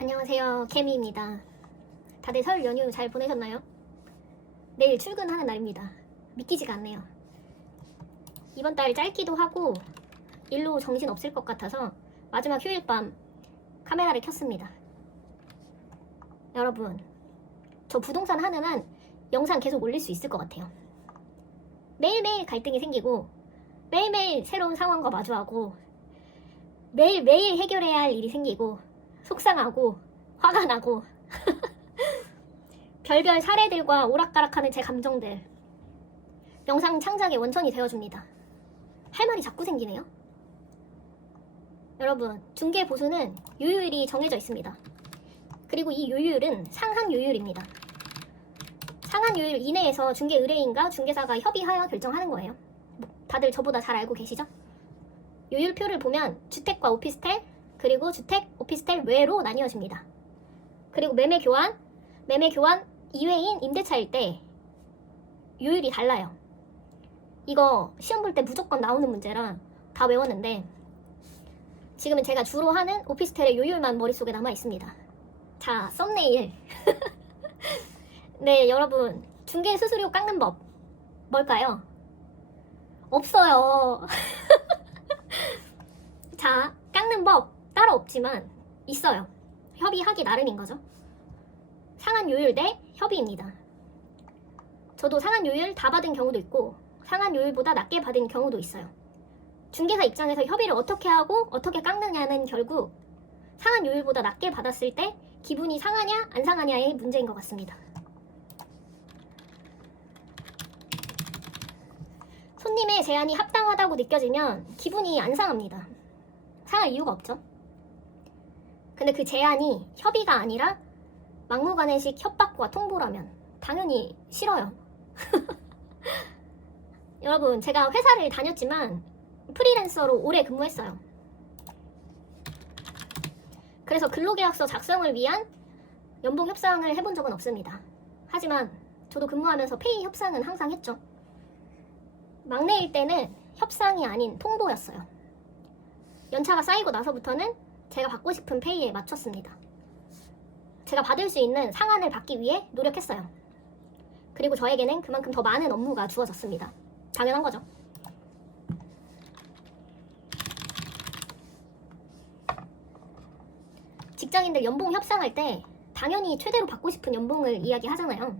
안녕하세요, 케미입니다. 다들 설 연휴 잘 보내셨나요? 내일 출근하는 날입니다. 믿기지가 않네요. 이번 달 짧기도 하고 일로 정신 없을 것 같아서 마지막 휴일 밤 카메라를 켰습니다. 여러분, 저 부동산 하는 한 영상 계속 올릴 수 있을 것 같아요. 매일매일 갈등이 생기고 매일매일 새로운 상황과 마주하고 매일매일 해결해야 할 일이 생기고 속상하고 화가 나고 별별 사례들과 오락가락하는 제 감정들 영상 창작의 원천이 되어줍니다. 할 말이 자꾸 생기네요. 여러분, 중개 보수는 요율이 정해져 있습니다. 그리고 이 요율은 상한 요율입니다. 상한 요율 이내에서 중개 의뢰인과 중개사가 협의하여 결정하는 거예요. 다들 저보다 잘 알고 계시죠? 요율표를 보면 주택과 오피스텔, 그리고 주택, 오피스텔 외로 나뉘어집니다. 그리고 매매 교환 이외인 임대차일 때 요율이 달라요. 이거 시험 볼 때 무조건 나오는 문제라 다 외웠는데 지금은 제가 주로 하는 오피스텔의 요율만 머릿속에 남아 있습니다. 자, 썸네일. 네, 여러분, 중개 수수료 깎는 법 뭘까요? 없어요. 자, 깎는 법 따로 없지만 있어요. 협의하기 나름인 거죠. 상한 요율 대 협의입니다. 저도 상한 요율 다 받은 경우도 있고 상한 요율보다 낮게 받은 경우도 있어요. 중개사 입장에서 협의를 어떻게 하고 어떻게 깎느냐는 결국 상한 요율보다 낮게 받았을 때 기분이 상하냐 안 상하냐의 문제인 것 같습니다. 손님의 제안이 합당하다고 느껴지면 기분이 안 상합니다. 상할 이유가 없죠. 근데 그 제안이 협의가 아니라 막무가내식 협박과 통보라면 당연히 싫어요. 여러분, 제가 회사를 다녔지만 프리랜서로 오래 근무했어요. 그래서 근로계약서 작성을 위한 연봉 협상을 해본 적은 없습니다. 하지만 저도 근무하면서 페이 협상은 항상 했죠. 막내일 때는 협상이 아닌 통보였어요. 연차가 쌓이고 나서부터는 제가 받고 싶은 페이에 맞췄습니다. 제가 받을 수 있는 상한을 받기 위해 노력했어요. 그리고 저에게는 그만큼 더 많은 업무가 주어졌습니다. 당연한 거죠. 직장인들 연봉 협상할 때 당연히 최대로 받고 싶은 연봉을 이야기하잖아요.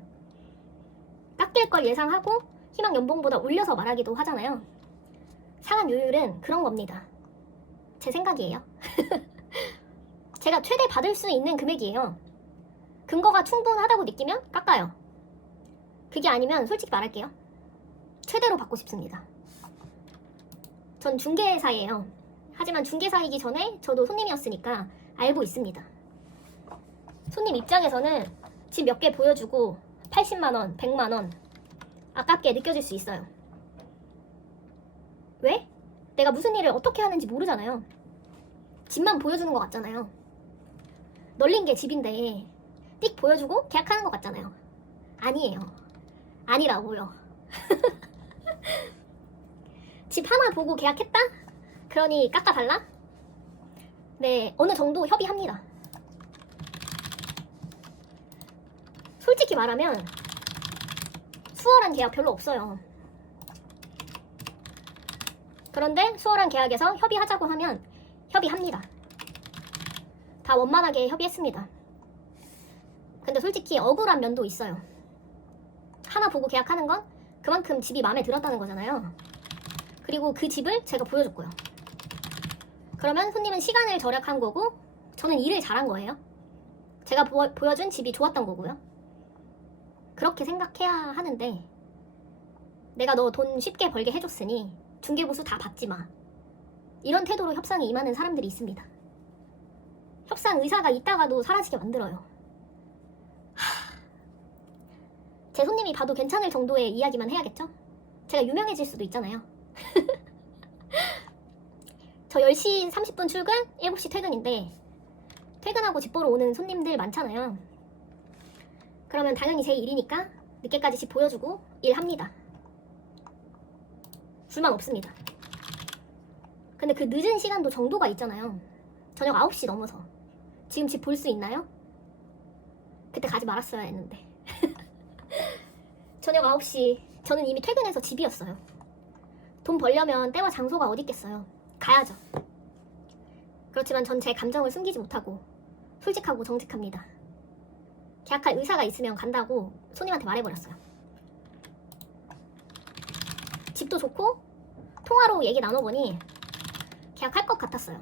깎일 걸 예상하고 희망 연봉보다 올려서 말하기도 하잖아요. 상한 요율은 그런 겁니다. 제 생각이에요. 제가 최대 받을 수 있는 금액이에요. 근거가 충분하다고 느끼면 깎아요. 그게 아니면 솔직히 말할게요. 최대로 받고 싶습니다. 전 중개사예요. 하지만 중개사이기 전에 저도 손님이었으니까 알고 있습니다. 손님 입장에서는 집 몇 개 보여주고 80만원, 100만원 아깝게 느껴질 수 있어요. 왜? 내가 무슨 일을 어떻게 하는지 모르잖아요. 집만 보여주는 것 같잖아요. 널린 게 집인데 띡 보여주고 계약하는 것 같잖아요. 아니에요. 아니라고요. 집 하나 보고 계약했다? 그러니 깎아달라? 네, 어느 정도 협의합니다. 솔직히 말하면 수월한 계약 별로 없어요. 그런데 수월한 계약에서 협의하자고 하면 협의합니다. 다 원만하게 협의했습니다. 근데 솔직히 억울한 면도 있어요. 하나 보고 계약하는 건 그만큼 집이 마음에 들었다는 거잖아요. 그리고 그 집을 제가 보여줬고요. 그러면 손님은 시간을 절약한 거고 저는 일을 잘한 거예요. 제가 보여준 집이 좋았던 거고요. 그렇게 생각해야 하는데 내가 너 돈 쉽게 벌게 해줬으니 중개보수 다 받지 마. 이런 태도로 협상에 임하는 사람들이 있습니다. 협상 의사가 있다가도 사라지게 만들어요. 제 손님이 봐도 괜찮을 정도의 이야기만 해야겠죠? 제가 유명해질 수도 있잖아요. 저 10시 30분 출근, 7시 퇴근인데 퇴근하고 집 보러 오는 손님들 많잖아요. 그러면 당연히 제 일이니까 늦게까지 집 보여주고 일합니다. 불만 없습니다. 근데 그 늦은 시간도 정도가 있잖아요. 저녁 9시 넘어서 지금 집 볼 수 있나요? 그때 가지 말았어야 했는데. 저녁 9시, 저는 이미 퇴근해서 집이었어요. 돈 벌려면 때와 장소가 어디 있겠어요. 가야죠. 그렇지만 전 제 감정을 숨기지 못하고 솔직하고 정직합니다. 계약할 의사가 있으면 간다고 손님한테 말해버렸어요. 집도 좋고 통화로 얘기 나눠보니 계약할 것 같았어요.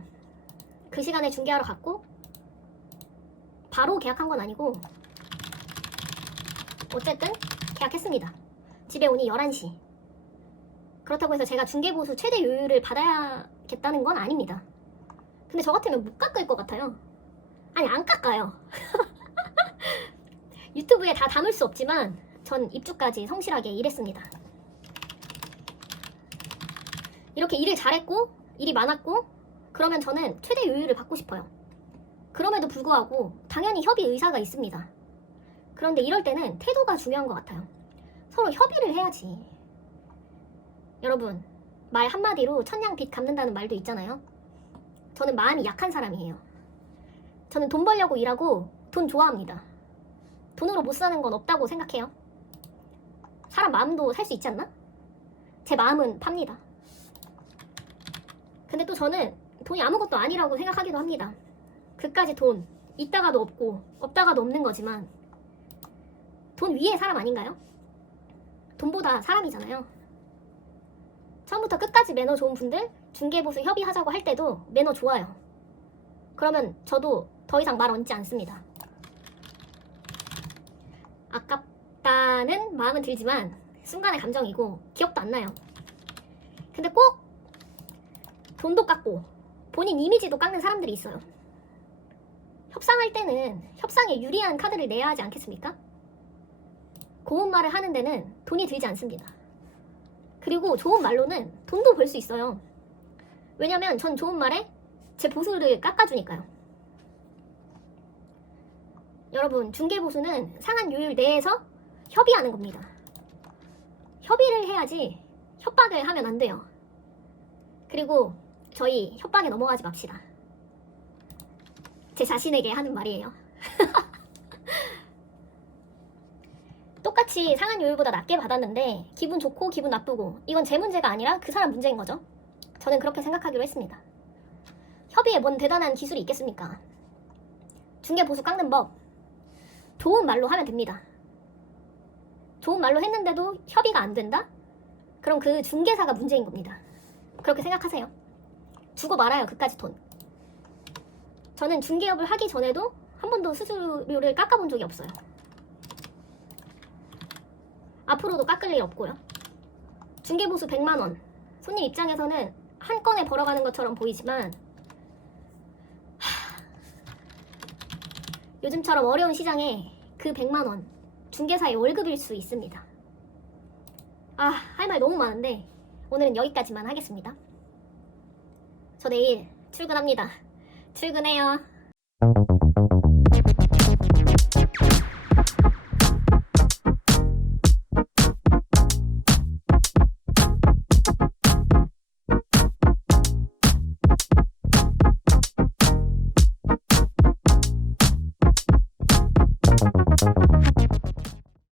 그 시간에 중개하러 갔고 바로 계약한 건 아니고 어쨌든 계약했습니다. 집에 오니 11시. 그렇다고 해서 제가 중개보수 최대 요율을 받아야겠다는 건 아닙니다. 근데 저 같으면 못 깎을 것 같아요. 아니, 안 깎아요. 유튜브에 다 담을 수 없지만 전 입주까지 성실하게 일했습니다. 이렇게 일을 잘했고 일이 많았고 그러면 저는 최대 요율을 받고 싶어요. 그럼에도 불구하고 당연히 협의 의사가 있습니다. 그런데 이럴 때는 태도가 중요한 것 같아요. 서로 협의를 해야지. 여러분, 말 한마디로 천냥 빚 갚는다는 말도 있잖아요. 저는 마음이 약한 사람이에요. 저는 돈 벌려고 일하고 돈 좋아합니다. 돈으로 못 사는 건 없다고 생각해요. 사람 마음도 살 수 있지 않나? 제 마음은 팝니다. 근데 또 저는 돈이 아무것도 아니라고 생각하기도 합니다. 그까지 돈, 있다가도 없고 없다가도 없는 거지만 돈 위에 사람 아닌가요? 돈보다 사람이잖아요. 처음부터 끝까지 매너 좋은 분들 중개보수 협의하자고 할 때도 매너 좋아요. 그러면 저도 더 이상 말 얹지 않습니다. 아깝다는 마음은 들지만 순간의 감정이고 기억도 안 나요. 근데 꼭 돈도 깎고 본인 이미지도 깎는 사람들이 있어요. 협상할 때는 협상에 유리한 카드를 내야 하지 않겠습니까? 고운 말을 하는 데는 돈이 들지 않습니다. 그리고 좋은 말로는 돈도 벌 수 있어요. 왜냐면 전 좋은 말에 제 보수를 깎아주니까요. 여러분, 중개보수는 상한 요율 내에서 협의하는 겁니다. 협의를 해야지 협박을 하면 안 돼요. 그리고 저희 협박에 넘어가지 맙시다. 제 자신에게 하는 말이에요. 똑같이 상한 요율보다 낮게 받았는데 기분 좋고 기분 나쁘고 이건 제 문제가 아니라 그 사람 문제인 거죠. 저는 그렇게 생각하기로 했습니다. 협의에 뭔 대단한 기술이 있겠습니까? 중개보수 깎는 법 좋은 말로 하면 됩니다. 좋은 말로 했는데도 협의가 안 된다? 그럼 그 중개사가 문제인 겁니다. 그렇게 생각하세요. 주고 말아요, 그까지 돈. 저는 중개업을 하기 전에도 한 번도 수수료를 깎아본 적이 없어요. 앞으로도 깎을 일 없고요. 중개보수 100만원. 손님 입장에서는 한 건에 벌어가는 것처럼 보이지만 요즘처럼 어려운 시장에 그 100만원 중개사의 월급일 수 있습니다. 할 말 너무 많은데 오늘은 여기까지만 하겠습니다. 저 내일 출근합니다. 출근해요.